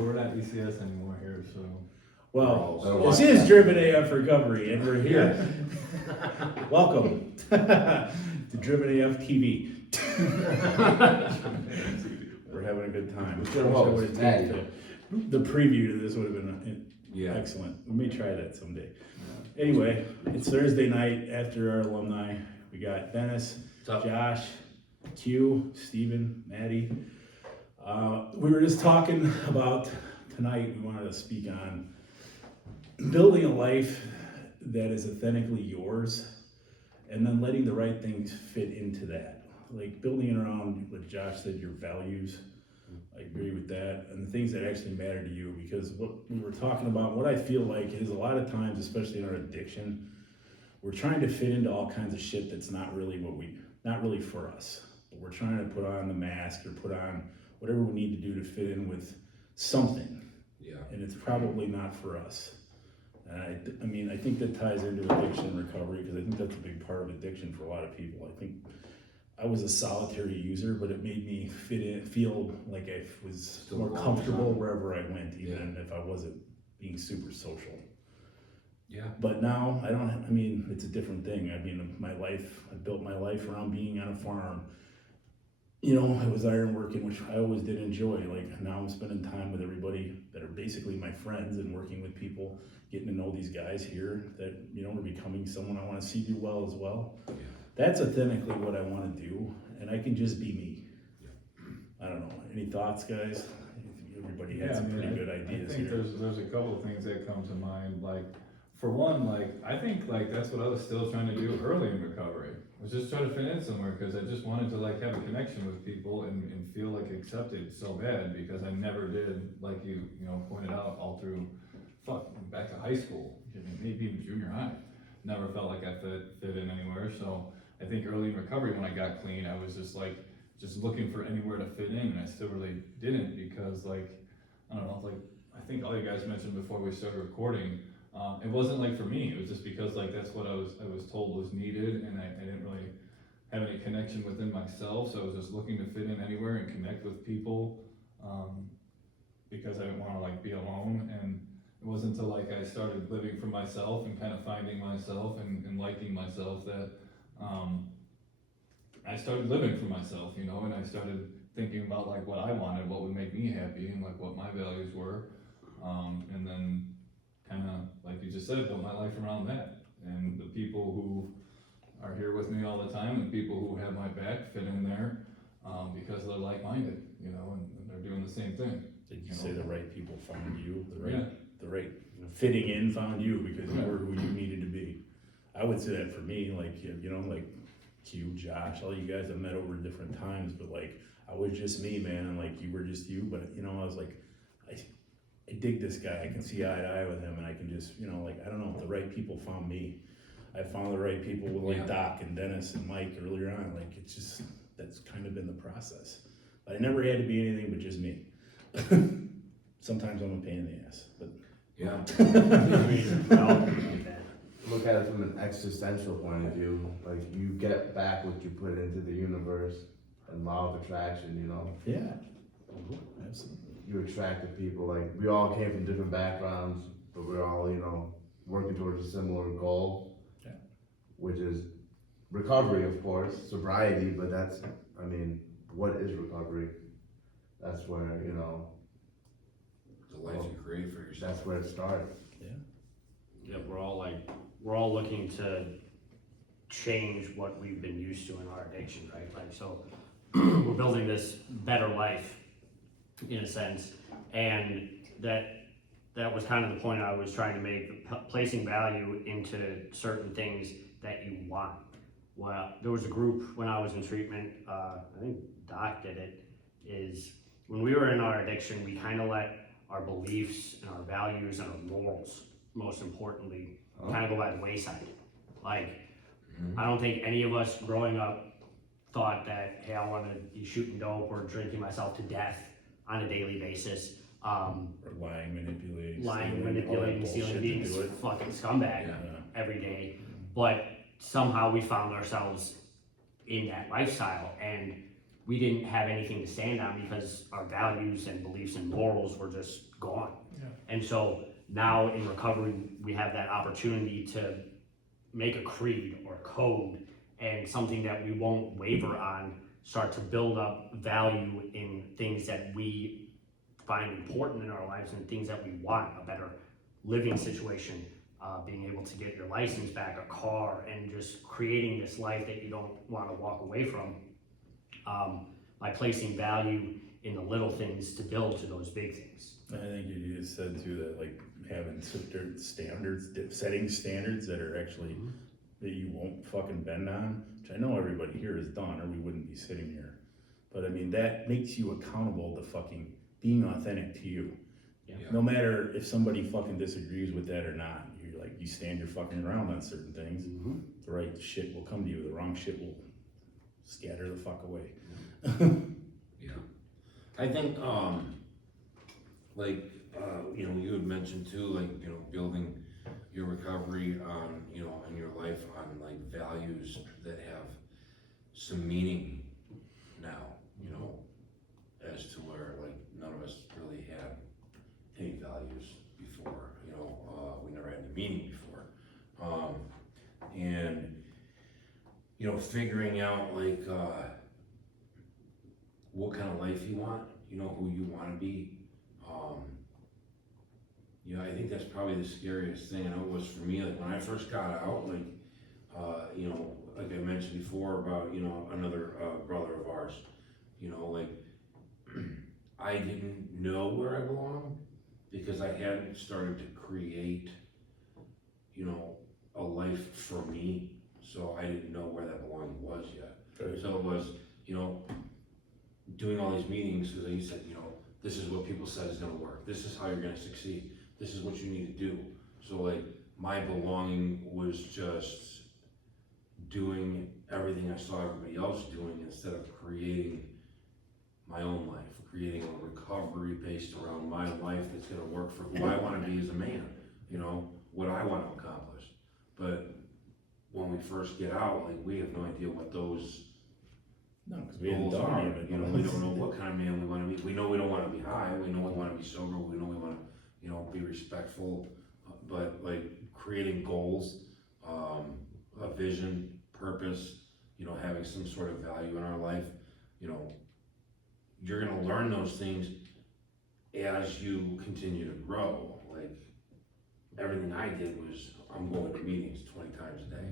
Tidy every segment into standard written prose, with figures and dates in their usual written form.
We're not ECS anymore here, so. Well, So this what? is Driven AF Recovery, and we're here. Welcome to Driven AF TV. We're having a good time. With your I host, would've Maddie. taped The preview to this would have been Yeah. excellent. We may try that someday. Anyway, it's Thursday night after our alumni. We got Dennis, Josh, Q, Steven, Maddie. We were just talking about tonight, we wanted to speak on building a life that is authentically yours and then letting the right things fit into that. Like building it around, like Josh said, your values. I agree with that, and the things that actually matter to you, because what we were talking about, what I feel like is a lot of times, especially in our addiction, we're trying to fit into all kinds of shit that's not really not really for us. But we're trying to put on the mask or put on whatever we need to do to fit in with something. Yeah. And it's probably not for us. And I think that ties into addiction and recovery, because I think that's a big part of addiction for a lot of people. I think I was a solitary user, but it made me feel like I was Still more belong comfortable somewhere. wherever I went, even if I wasn't being super social. Yeah. But now it's a different thing. I built my life around being on a farm. You know, I was ironworking, which I always did enjoy. Like now I'm spending time with everybody that are basically my friends and working with people, getting to know these guys here that, you know, are becoming someone I want to see do well as well. Yeah. That's authentically what I want to do, and I can just be me. Yeah. I don't know. Any thoughts, guys? Everybody had some pretty good ideas I think here. there's a couple of things that come to mind. Like, for one, I think that's what I was still trying to do early in recovery. I was just trying to fit in somewhere because I just wanted to have a connection with people and feel accepted so bad, because I never did, like you pointed out, all through back to high school, maybe even junior high. Never felt like I fit in anywhere. So I think early in recovery, when I got clean, I was just looking for anywhere to fit in, and I still really didn't, because I don't know, I think all you guys mentioned before we started recording, it wasn't for me. It was just because that's what I was told was needed, and I didn't really have any connection within myself. So I was just looking to fit in anywhere and connect with people, because I didn't want to be alone. And it wasn't until I started living for myself and kind of finding myself and liking myself that I started living for myself, and I started thinking about what I wanted, what would make me happy, and what my values were, and then kind of, like you just said, built my life around that. And the people who are here with me all the time and people who have my back fit in there, because they're like-minded, and they're doing the same thing. Did you say the right people found you? Yeah. The right fitting in found you because you were who you needed to be. I would say that for me, Q, Josh, all you guys I've met over different times, but I was just me, man, and you were just you. But I was I dig this guy. I can see eye to eye with him, and I can just I don't know. The right people found me. I found the right people with Doc and Dennis and Mike earlier on. It's just that's kind of been the process. But I never had to be anything but just me. Sometimes I'm a pain in the ass, but Yeah. Look at it from an existential point of view. You get back what you put into the universe, and law of attraction. yeah, absolutely. You attract the people. We all came from different backgrounds, but we're all working towards a similar goal, which is recovery, of course, sobriety. But what is recovery? That's where The life you create for yourself. that's where it starts. Yeah, we're all looking to change what we've been used to in our addiction, right? So we're building this better life in a sense, and that was kind of the point I was trying to make, placing value into certain things that you want. Well, there was a group when I was in treatment, I think Doc did it, is when we were in our addiction, we kind of let our beliefs and our values and our morals, most importantly, kind of go by the wayside. I don't think any of us growing up thought that, hey, I want to be shooting dope or drinking myself to death on a daily basis. Or lying, manipulating, stealing, being a fucking scumbag every day. But somehow we found ourselves in that lifestyle, and we didn't have anything to stand on because our values and beliefs and morals were just gone. Yeah. And so now in recovery, we have that opportunity to make a creed or code and something that we won't waver on, start to build up value in things that we find important in our lives and things that we want, a better living situation, being able to get your license back, a car, and just creating this life that you don't want to walk away from, by placing value in the little things to build to those big things. I think you just said too that like having certain standards, setting standards that are actually, that you won't fucking bend on, which I know everybody here has done or we wouldn't be sitting here. But I mean, that makes you accountable to fucking being authentic to you. Yeah. No matter if somebody fucking disagrees with that or not, you're like, you stand your fucking ground on certain things. The right shit will come to you, the wrong shit will scatter the fuck away. Yeah. I think, like, you know, you had mentioned too, like, you know, building your recovery on, you know, and your life on like values that have some meaning now, you know, as to where like none of us really had any values before, you know, we never had any meaning before. And, you know, figuring out like, what kind of life you want, you know, who you want to be. You know, I think that's probably the scariest thing. I know it was for me, like when I first got out, like, you know, like I mentioned before about, you know, another brother of ours, you know, like I didn't know where I belonged because I hadn't started to create, you know, a life for me. So I didn't know where that belonging was yet. Okay. So it was, you know, doing all these meetings because you said, you know, this is what people said is gonna work. This is how you're gonna succeed. This is what you need to do. So like my belonging was just doing everything I saw everybody else doing instead of creating my own life, creating a recovery based around my life that's gonna work for who I wanna be as a man, you know, what I wanna accomplish. But when we first get out, like we have no idea what those No, because we haven't goals done are. any of it. You know, we don't know what kind of man we wanna be. We know we don't wanna be high, we know we wanna be sober, we know we wanna, you know, be respectful, but like creating goals, a vision, purpose, you know, having some sort of value in our life, you know, you're gonna learn those things as you continue to grow. Like everything I did was, I'm going to meetings 20 times a day.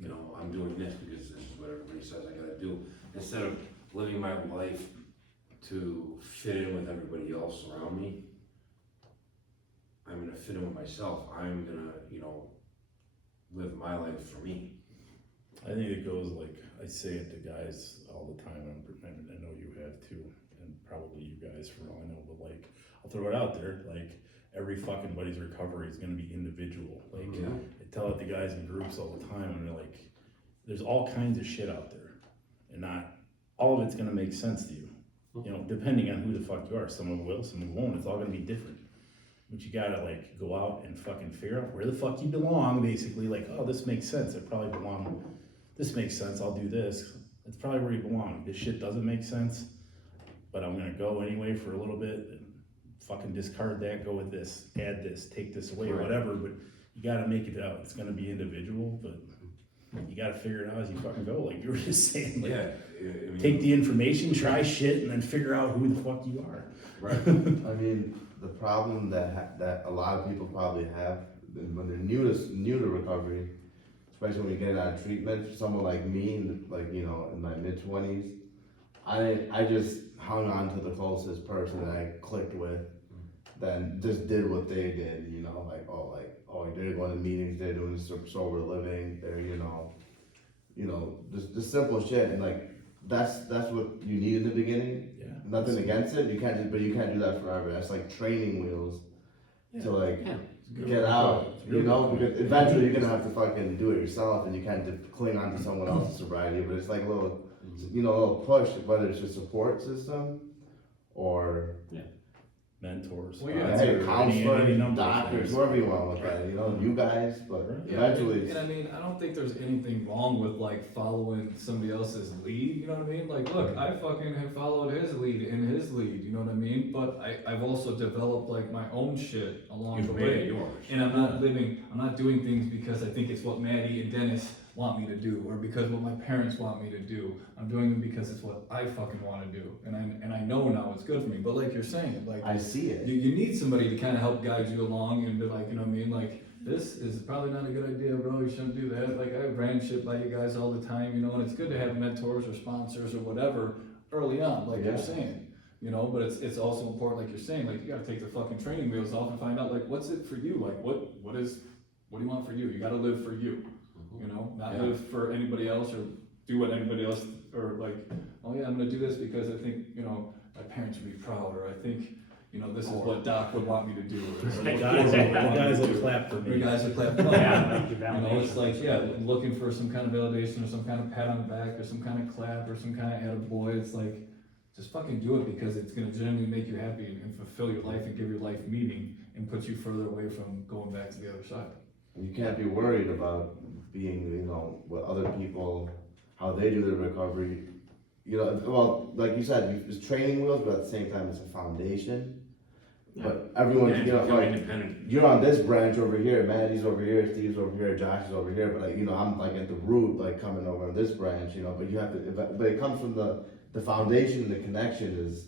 You know, I'm doing this because this is what everybody says I gotta do. Instead of living my life to fit in with everybody else around me, I'm gonna fit in with myself. I'm gonna, you know, live my life for me. I think it goes like, I say it to guys all the time, and I know you have too, and probably you guys for all I know, but like, I'll throw it out there, like, every fucking buddy's recovery is gonna be individual. Like, Yeah. I tell it to guys in groups all the time, and they're like, there's all kinds of shit out there, and not all of it's gonna make sense to you. You know, depending on who the fuck you are, someone will, someone won't, it's all gonna be different. But you gotta like go out and fucking figure out where the fuck you belong, basically, like, oh, this makes sense, I probably belong, this makes sense, I'll do this. It's probably where you belong. This shit doesn't make sense, but I'm gonna go anyway for a little bit, and fucking discard that, go with this, add this, take this away, Right. whatever, but you gotta make it out. It's gonna be individual, but you gotta figure it out as you fucking go, like you were just saying, like, Yeah. I mean, take the information, try shit, and then figure out who the fuck you are. right. I mean, the problem that a lot of people probably have when they're new to recovery, especially when you get out of treatment, someone like me, like, you know, in my mid-20s, I just hung on to the closest person that I clicked with, then just did what they did, you know, like, oh, they're going to meetings, they're doing sober living, they're, you know, just simple shit, and like, that's what you need in the beginning. Yeah. Nothing against it, you can't do that forever. That's like training wheels to like Yeah. get out, you know, because eventually you're gonna have to fucking do it yourself, and you can't just cling on to someone else's sobriety. But it's like a little, you know, a little push, whether it's your support system or mentors. Well, yeah, sponsors, Hey, any counselors, number of doctors, things. whoever you wanna look at, you know, you guys, but Yeah, eventually, And I mean, I don't think there's anything wrong with like following somebody else's lead, you know what I mean? Like, look, I fucking have followed his lead in his lead, you know what I mean? But I've also developed like my own shit along You've the made it way. yours. And I'm not doing things because I think it's what Maddie and Dennis want me to do, or because what my parents want me to do. I'm doing them because it's what I fucking wanna do, and I know now it's good for me, but like you're saying, like, I see it. you need somebody to kind of help guide you along and be like, you know what I mean, like, this is probably not a good idea, bro, you shouldn't do that. Like, I ran shit by you guys all the time, you know, and it's good to have mentors or sponsors or whatever early on, like Yeah. you're saying. You know, but it's also important, like you're saying, like, you gotta take the fucking training wheels off and find out, like, what's it for you? Like, what do you want for you? You gotta live for you, you know, not Yeah. live for anybody else or do what anybody else, or like, oh yeah, I'm gonna do this because I think, you know, my parents would be proud, or I think, you know, this is what Doc would want me to do. Or The guys will clap for Or me. guys are clapping. Yeah, like the You know, it's validation. like, yeah, looking for some kind of validation or some kind of pat on the back or some kind of clap or some kind of attaboy. It's like, just fucking do it because it's gonna genuinely make you happy and fulfill your life and give your life meaning and put you further away from going back to the other side. You can't be worried about being, you know, what other people, how they do their recovery. You know, well, like you said, it's training wheels, but at the same time, it's a foundation. But everyone, Yeah, you know, become like, independent. you're on this branch over here, Maddie's over here, Steve's over here, Josh is over here, but like, you know, I'm like at the root, like coming over on this branch, you know, but you have to, but it comes from the foundation, the connection is,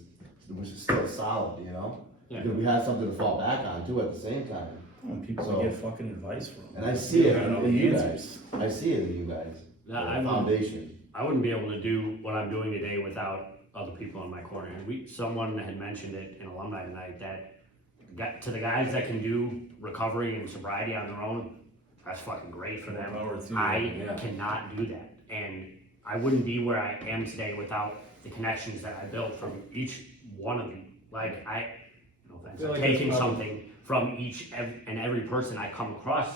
which is still solid, you know? Yeah. Because we have something to fall back on too at the same time. And people So- get fucking advice from. And I see it Got all in the you answers. guys. I see it in you guys. Yeah, The I'm- foundation. I wouldn't be able to do what I'm doing today without other people in my corner. And someone had mentioned it in alumni tonight that to the guys that can do recovery and sobriety on their own, that's fucking great for them. More power to you, I yeah. cannot do that, and I wouldn't be where I am today without the connections that I built from each one of them. Like no offense, feel I'm like that's taking probably- something from each and every person I come across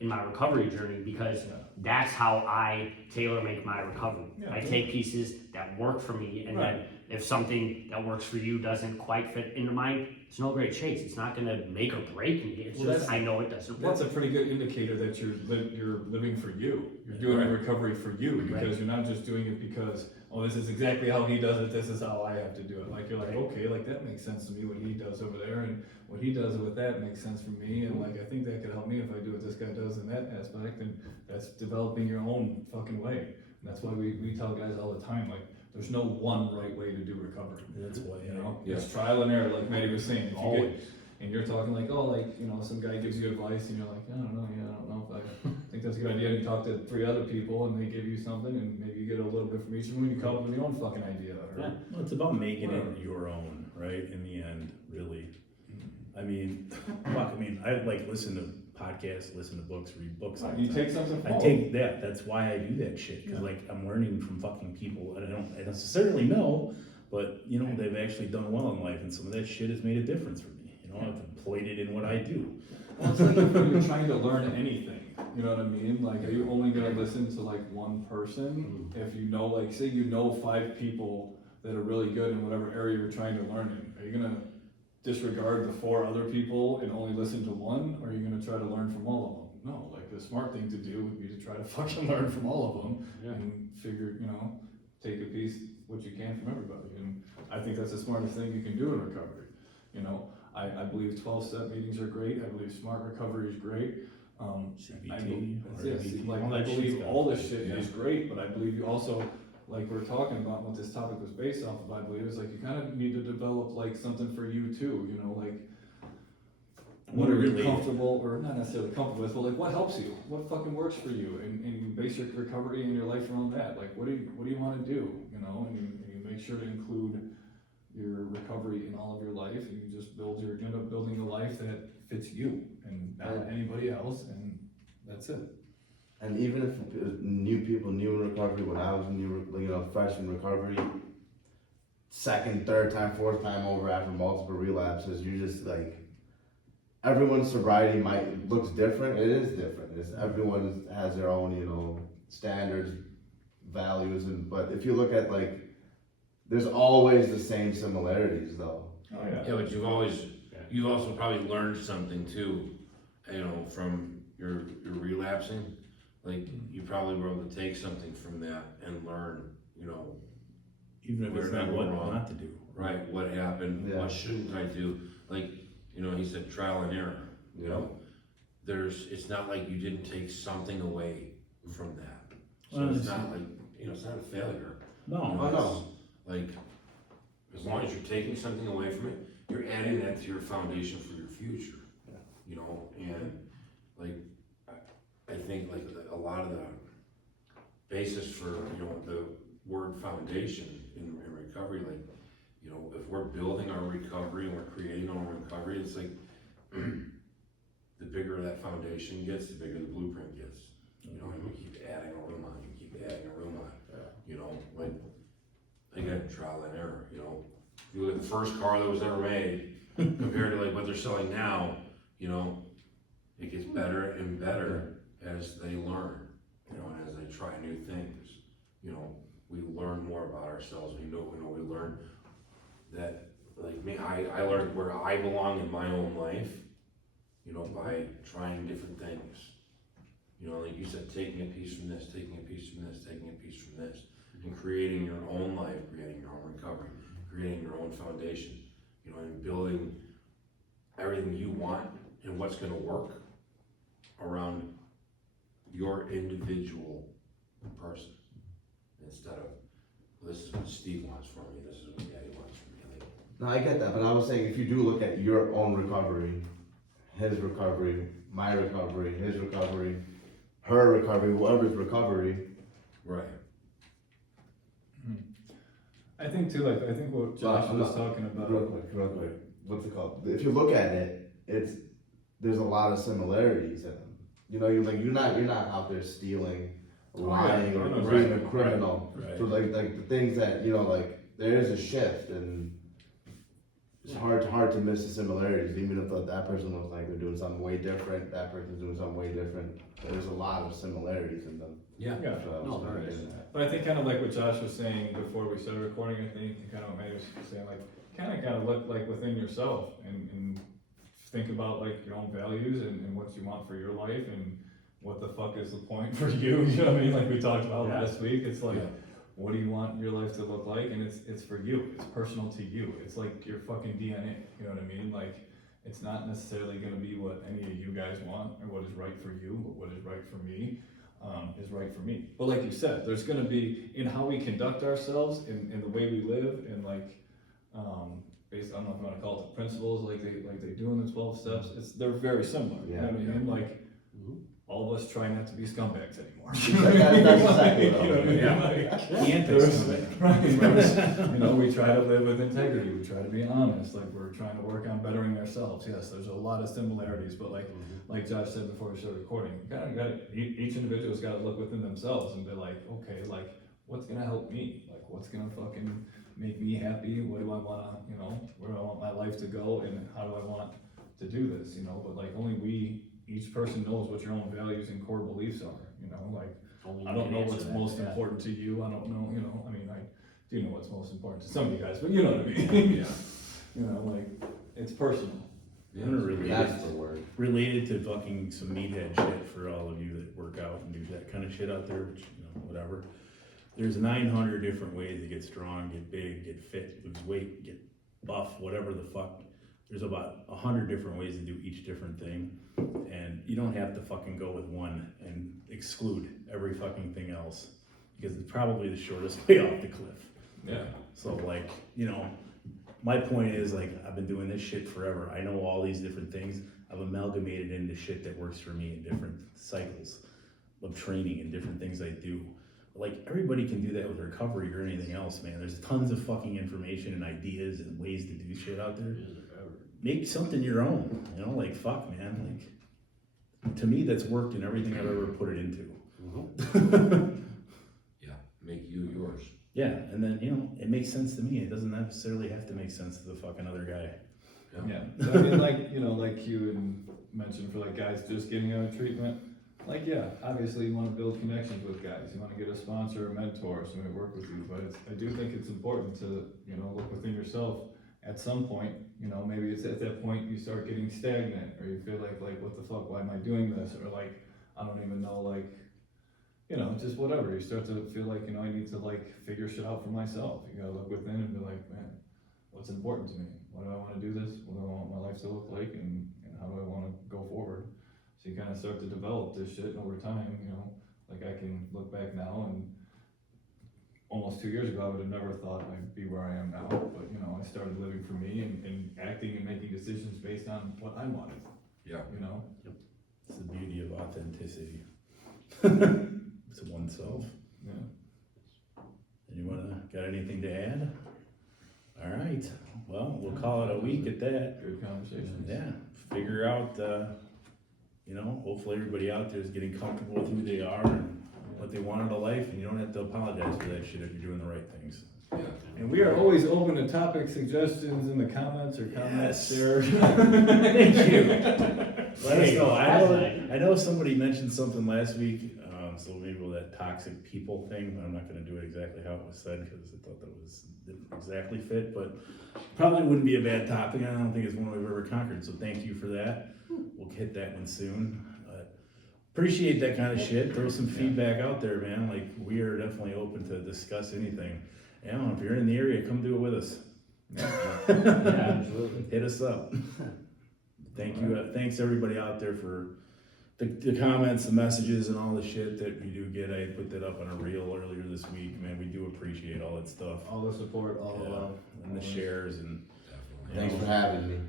in my recovery journey because Yeah. that's how I tailor make my recovery. Yeah, I yeah. take pieces that work for me, and then if something that works for you doesn't quite fit into mine, it's no great shakes. It's not gonna make or break me. It's Well, just that's- I know it doesn't work. That's a pretty good indicator that you're living for you. You're doing the recovery for you because you're not just doing it because, oh, this is exactly how he does it, this is how I have to do it. Like, you're like, okay, like that makes sense to me what he does over there, and what he does with that makes sense for me, and like, I think that could help me if I do what this guy does in that aspect, and that's developing your own fucking way. And that's why we tell guys all the time, like, there's no one right way to do recovery. That's why, You know, Yeah. it's trial and error, like Maddie was saying. If you get- Always. And you're talking like, oh, like, you know, some guy gives you advice and you're like, I don't know if I think that's a good idea. And you talk to 3 other people and they give you something and maybe you get a little bit from each of them and you come up with your own fucking idea. Or, Yeah. Well, it's about making it your own, right? In the end, really. I mean, fuck, I mean, I like listen to podcasts, listen to books, read books. all the You time. take something from I take that. That's why I do that shit. Cause like I'm learning from fucking people that I don't necessarily know, but you know they've actually done well in life, and some of that shit has made a difference for me. You know, I've employed it in what I do. Well, it's like if you're trying to learn anything, you know what I mean? Like, are you only gonna listen to like one person? If you know, like, say you know 5 people that are really good in whatever area you're trying to learn in, are you gonna disregard the 4 other people and only listen to one? Or are you gonna try to learn from all of them? No, like, the smart thing to do would be to try to fucking learn from all of them Yeah. and figure, you know, take a piece, what you can from everybody. And I think that's the smartest thing you can do in recovery, you know? I believe 12-step meetings are great. I believe smart recovery is great. CBT, I mean, that's it. RBT, Like, all I that shit's believe got- all this shit Yeah. is great, but I believe you also, like we're talking about, what this topic was based off of, I believe, is like, you kind of need to develop like something for you too, you know, like, what are you Related. comfortable, or not necessarily comfortable with, but like, what helps you? What fucking works for you? And you base your recovery and your life around that. Like, what do you wanna do, you know? And you make sure to include your recovery in all of your life, and you just you end up building a life that fits you and not anybody else, and that's it. And even if new people new in recovery, when I was new, you know, fresh in recovery, second, third time, fourth time over after multiple relapses, you just like, everyone's sobriety looks different. It is different. Everyone has their own, you know, standards, values, but if you look at like, there's always the same similarities though. Oh, yeah. Yeah, but you've always, you also probably learned something too, you know, from your relapsing. Like, you probably were able to take something from that and learn, you know, Even if it's Where not did I go what wrong? not to do. right, what happened, Yeah. what shouldn't I do? Like, you know, he said trial and error, you know? It's not like you didn't take something away from that. So Well, it's it's- not like, you know, it's not a failure. No, You know, Oh, no. it's Like, as long as you're taking something away from it, you're adding that to your foundation for your future. Yeah. You know, and like, I think like a lot of the basis for, you know, the word foundation in recovery, like, you know, if we're building our recovery and we're creating our own recovery, it's like, the bigger that foundation gets, the bigger the blueprint gets. You know, and we keep adding a room on, you keep adding a room on, you know, like, again, trial and error, you know. If you look at the first car that was ever made, compared to like what they're selling now, you know, it gets better and better as they learn, you know, and as they try new things. You know, we learn more about ourselves, we learn that, like me, I learned where I belong in my own life, you know, by trying different things. You know, like you said, taking a piece from this, taking a piece from this, taking a piece from this, and creating your own life, creating your own recovery, creating your own foundation, you know, and building everything you want and what's gonna work around your individual person. Instead of, well, this is what Steve wants from me, this is what Daddy wants from me. Like, No, I get that, but I was saying, if you do look at your own recovery, his recovery, my recovery, his recovery, her recovery, whoever's recovery, right. I think too, like, I think what Josh I'm was not- talking about. real quick, what's it called? If you look at it, there's a lot of similarities in them. You know, you're not out there stealing, lying, I know, or right, being a criminal. right. So like the things that, you know, like, there is a shift, and it's hard to miss the similarities, even if that person looks like they're doing something way different, that person's doing something way different. There's a lot of similarities in them. Yeah. Yeah, So I was No, kinda there is. getting at. but I think kind of like what Josh was saying before we started recording, I think, and kind of what Maddie was saying, like, kind of gotta look like within yourself and think about like your own values and what you want for your life and what the fuck is the point for you, you know what I mean? Like we talked about Yeah. last week, it's like, Yeah. what do you want your life to look like? And it's for you, it's personal to you, it's like your fucking DNA, you know what I mean? Like, it's not necessarily gonna be what any of you guys want or what is right for you, but what is right for me, is right for me. But like you said, there's gonna be, in how we conduct ourselves, in the way we live, and like, based, I don't know if you wanna call it the principles, like they do in the 12 steps, they're very similar, you know what I mean? Like, all of us try not to be scumbags anymore. That's exactly what I You know what I mean? Yeah. Like, The anti-scumbag. Right, you know, we try to live with integrity, we try to be honest, like, we're trying to work on bettering ourselves, yes, there's a lot of similarities, but like Josh said before we started recording, you gotta, each individual's gotta look within themselves and be like, okay, like, what's gonna help me? Like, what's gonna fucking make me happy? What do I wanna, you know, where do I want my life to go, and how do I want to do this, you know? But like, only each person knows what your own values and core beliefs are, you know, like, Only I you don't can know answer what's that, most yeah. important to you, I don't know, you know, I mean, I do know what's most important to some of you guys, but you know what I mean? Yeah. You know, like, it's personal. Yeah. I'm gonna relate That's it, the word. related to fucking some meathead shit for all of you that work out and do that kind of shit out there, which, you know, whatever. There's 900 different ways to get strong, get big, get fit, lose weight, get buff, whatever the fuck. There's about 100 different ways to do each different thing, and you don't have to fucking go with one and exclude every fucking thing else, because it's probably the shortest way off the cliff. Yeah. So like, you know, my point is like, I've been doing this shit forever. I know all these different things. I've amalgamated into shit that works for me in different cycles of training and different things I do. Like, everybody can do that with recovery or anything else, man. There's tons of fucking information and ideas and ways to do shit out there. Make something your own, you know, like, fuck, man. Like, to me, that's worked in everything I've ever put it into. Yeah, make you yours. Yeah, and then, you know, it makes sense to me. It doesn't necessarily have to make sense to the fucking other guy. Yeah, so I mean, like, you know, like you and mentioned for like guys just getting out of treatment, like, yeah, obviously you wanna build connections with guys, you wanna get a sponsor, a mentor, somebody to work with you, but I do think it's important to, you know, look within yourself at some point, you know, maybe it's at that point you start getting stagnant, or you feel like, what the fuck, why am I doing this? Or like, I don't even know, like, you know, just whatever, you start to feel like, you know, I need to like figure shit out for myself. You gotta look within and be like, man, what's important to me? Why do I wanna do this? What do I want my life to look like? And how do I wanna go forward? So you kinda start to develop this shit, and over time, you know, like I can look back now and almost 2 years ago, I would have never thought I'd be where I am now, but you know, I started living for me and acting and making decisions based on what I wanted. Yeah. You know? It's the beauty of authenticity. To oneself. Yeah. Anyone got anything to add? All right, well, we'll call it a week at that. Good conversations. Yeah, figure out, you know, hopefully everybody out there is getting comfortable with who they are and what they want out of life, and you don't have to apologize for that shit if you're doing the right things. Yeah. And we are always open to topic suggestions in the comments or comments there. Thank you. Let us know. Fascinating. I know somebody mentioned something last week, so maybe with that toxic people thing, I'm not gonna do it exactly how it was said, because I thought that didn't exactly fit, but probably wouldn't be a bad topic. I don't think it's one we've ever conquered, so thank you for that. We'll hit that one soon. Appreciate that kind of shit. Throw some feedback out there, man. Like, we are definitely open to discuss anything. You know, if you're in the area, come do it with us. Yeah, absolutely. Hit us up. Thank you. Thanks everybody out there for the comments, the messages, and all the shit that we do get. I put that up on a reel earlier this week. Man, we do appreciate all that stuff. All the support, all the love. And the shares and Definitely.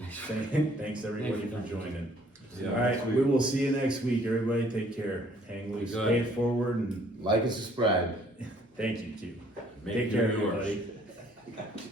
Thanks for having me. thanks everybody for joining. Yeah, All right, we will see you next week. Everybody take care. Hang loose, Good. pay it forward, and Like and subscribe. thank you, Q. Make Take your care, yours. everybody.